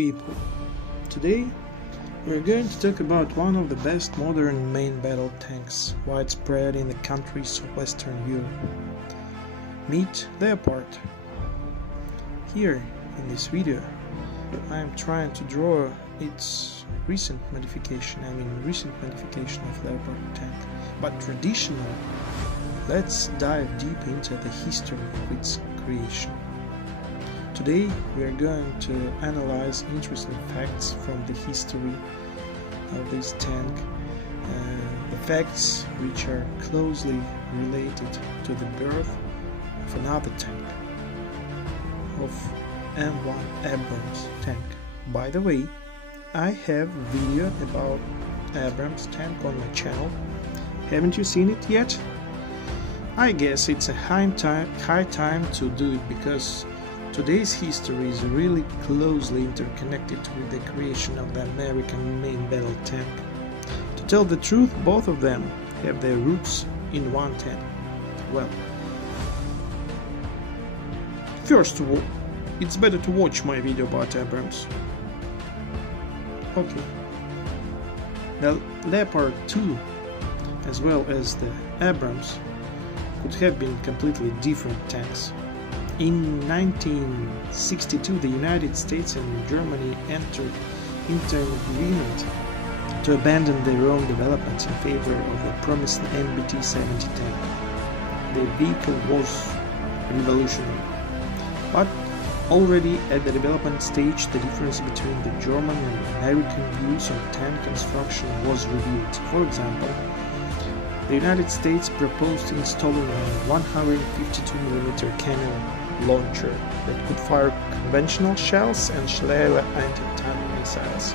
people, today we're going to talk about one of the best modern main battle tanks widespread in the countries of Western Europe. Meet Leopard. Here in this video I am trying to draw its recent modification of Leopard tank, but traditionally. Let's dive deep into the history of its creation. Today we are going to analyze interesting facts from the history of this tank, the facts which are closely related to the birth of another tank, of M1 Abrams tank. By the way, I have a video about Abrams tank on my channel. Haven't you seen it yet? I guess it's a high time to do it, because today's history is really closely interconnected with the creation of the American main battle tank. To tell the truth, both of them have their roots in one tank. Well, first of all, it's better to watch my video about Abrams. Okay. The Leopard 2, as well as the Abrams, could have been completely different tanks. In 1962, the United States and Germany entered into an agreement to abandon their own developments in favor of the promised MBT-70 tank. The vehicle was revolutionary, but already at the development stage, the difference between the German and American views on tank construction was revealed. For example, the United States proposed installing a 152mm cannon launcher that could fire conventional shells and Schleyer anti-tank missiles.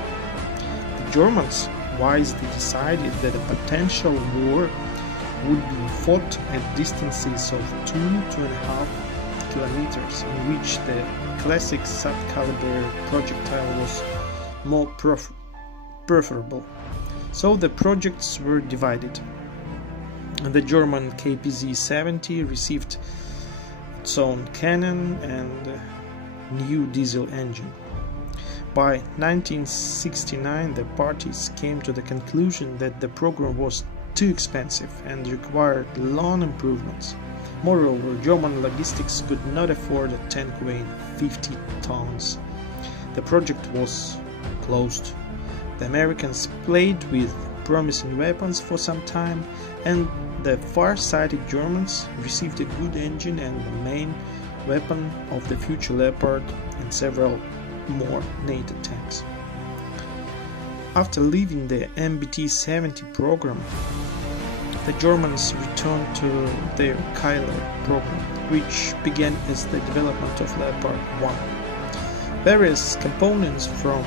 The Germans wisely decided that a potential war would be fought at distances of 2–2.5 kilometers, in which the classic sub-caliber projectile was more preferable. So the projects were divided. The German KPZ-70 received its own cannon and a new diesel engine. By 1969, the parties came to the conclusion that the program was too expensive and required long improvements. Moreover, German logistics could not afford a tank weighing 50 tons. The project was closed. The Americans played with promising weapons for some time, and the far-sighted Germans received a good engine and the main weapon of the future Leopard and several more NATO tanks. After leaving the MBT-70 program, the Germans returned to their Kaiser program, which began as the development of Leopard 1. Various components from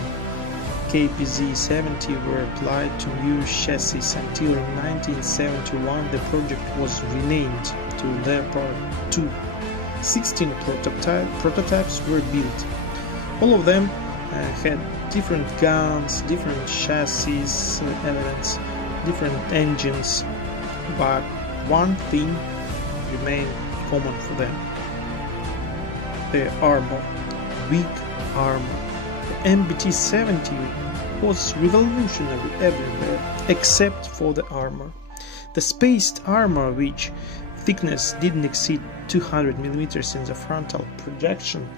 KPZ-70 were applied to new chassis until in 1971 the project was renamed to Leopard 2. 16 prototypes were built. All of them had different guns, different chassis elements, different engines, but one thing remained common for them: the armor, weak armor. The MBT-70 was revolutionary everywhere except for the armor. The spaced armor, which thickness didn't exceed 200mm in the frontal projection,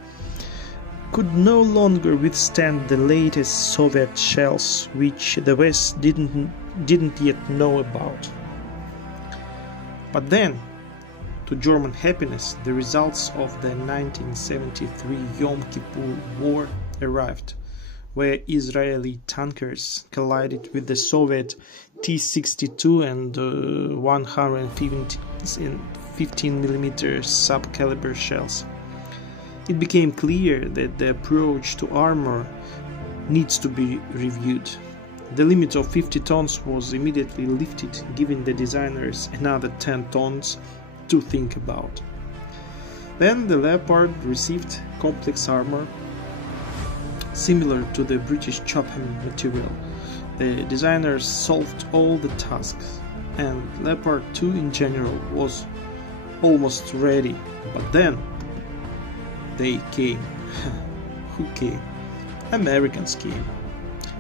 could no longer withstand the latest Soviet shells, which the West didn't yet know about. But then, to German happiness, the results of the 1973 Yom Kippur War arrived, where Israeli tankers collided with the Soviet T-62 and 115mm sub-caliber shells. It became clear that the approach to armor needs to be reviewed. The limit of 50 tons was immediately lifted, giving the designers another 10 tons to think about. Then the Leopard received complex armor similar to the British Chopham material. The designers solved all the tasks, and Leopard 2 in general was almost ready. But then they came. Who came? American scheme.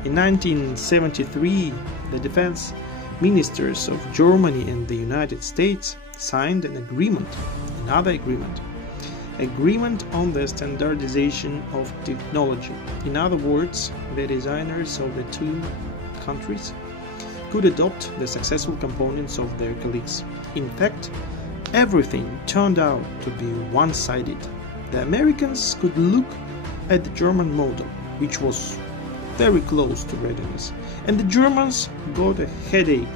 In 1973, the defense ministers of Germany and the United States signed another agreement on the standardization of technology. In other words, the designers of the two countries could adopt the successful components of their colleagues. In fact, everything turned out to be one-sided. The Americans could look at the German model, which was very close to readiness, and the Germans got a headache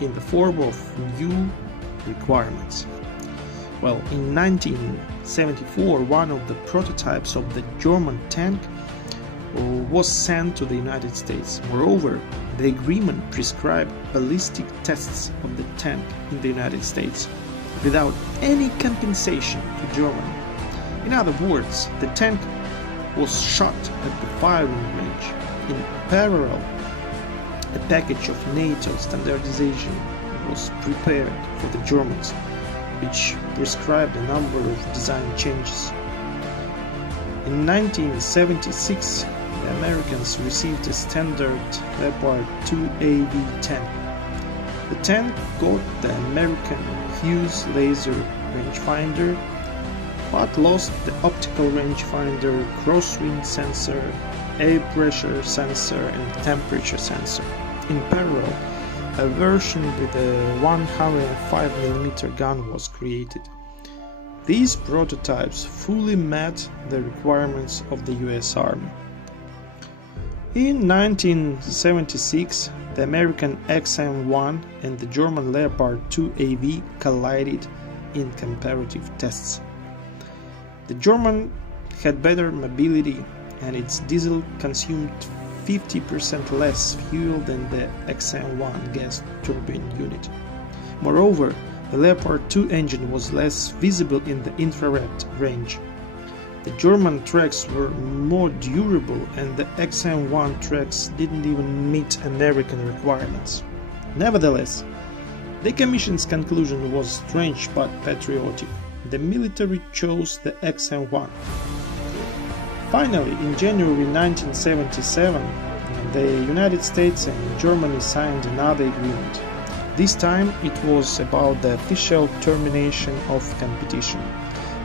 in the form of new requirements. Well, in 1974, one of the prototypes of the German tank was sent to the United States. Moreover, the agreement prescribed ballistic tests of the tank in the United States without any compensation to Germany. In other words, the tank was shot at the firing range. In parallel, a package of NATO standardization was prepared for the Germans, which prescribed a number of design changes. In 1976, the Americans received a standard Leopard 2AV tank. The tank got the American Hughes laser rangefinder, but lost the optical rangefinder, crosswind sensor, air pressure sensor and temperature sensor. In parallel, a version with a 105mm gun was created. These prototypes fully met the requirements of the US Army. In 1976, the American XM-1 and the German Leopard 2AV collided in comparative tests. The German had better mobility and its diesel consumed 50% less fuel than the XM-1 gas turbine unit. Moreover, the Leopard 2 engine was less visible in the infrared range. The German tracks were more durable and the XM-1 tracks didn't even meet American requirements. Nevertheless, the Commission's conclusion was strange but patriotic. The military chose the XM-1. Finally, in January 1977, the United States and Germany signed another agreement. This time it was about the official termination of competition.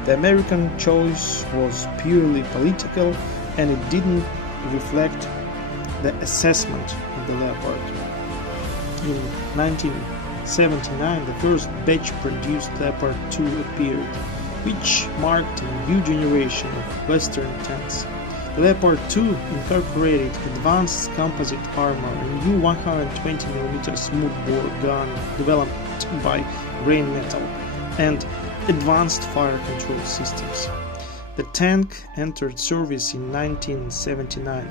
The American choice was purely political and it didn't reflect the assessment of the Leopard. In 1979, the first batch-produced Leopard 2 appeared, which marked a new generation of Western tanks. The Leopard 2 incorporated advanced composite armor, a new 120mm smoothbore gun developed by Rheinmetall, and advanced fire control systems. The tank entered service in 1979.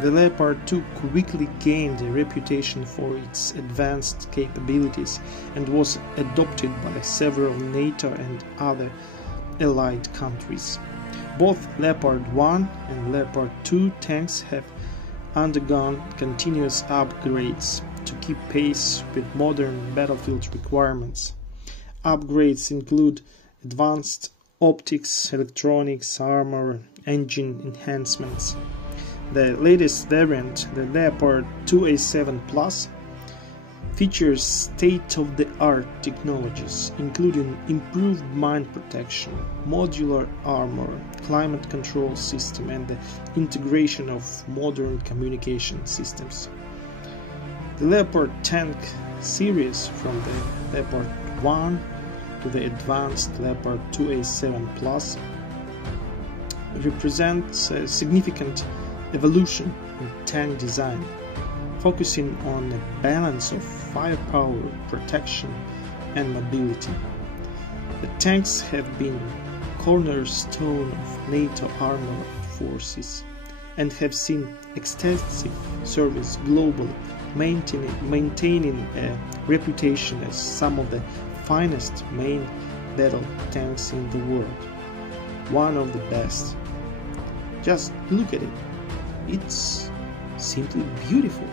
The Leopard 2 quickly gained a reputation for its advanced capabilities and was adopted by several NATO and other allied countries. Both Leopard 1 and Leopard 2 tanks have undergone continuous upgrades to keep pace with modern battlefield requirements. Upgrades include advanced optics, electronics, armor, engine enhancements. The latest variant, the Leopard 2A7 Plus, features state-of-the-art technologies, including improved mine protection, modular armor, climate control system, and the integration of modern communication systems. The Leopard tank series, from the Leopard 1 to the advanced Leopard 2A7 Plus, represents a significant evolution in tank design, focusing on a balance of firepower, protection, and mobility. The tanks have been cornerstone of NATO armored forces and have seen extensive service globally, maintaining a reputation as some of the finest main battle tanks in the world. One of the best. Just look at it. It's simply beautiful.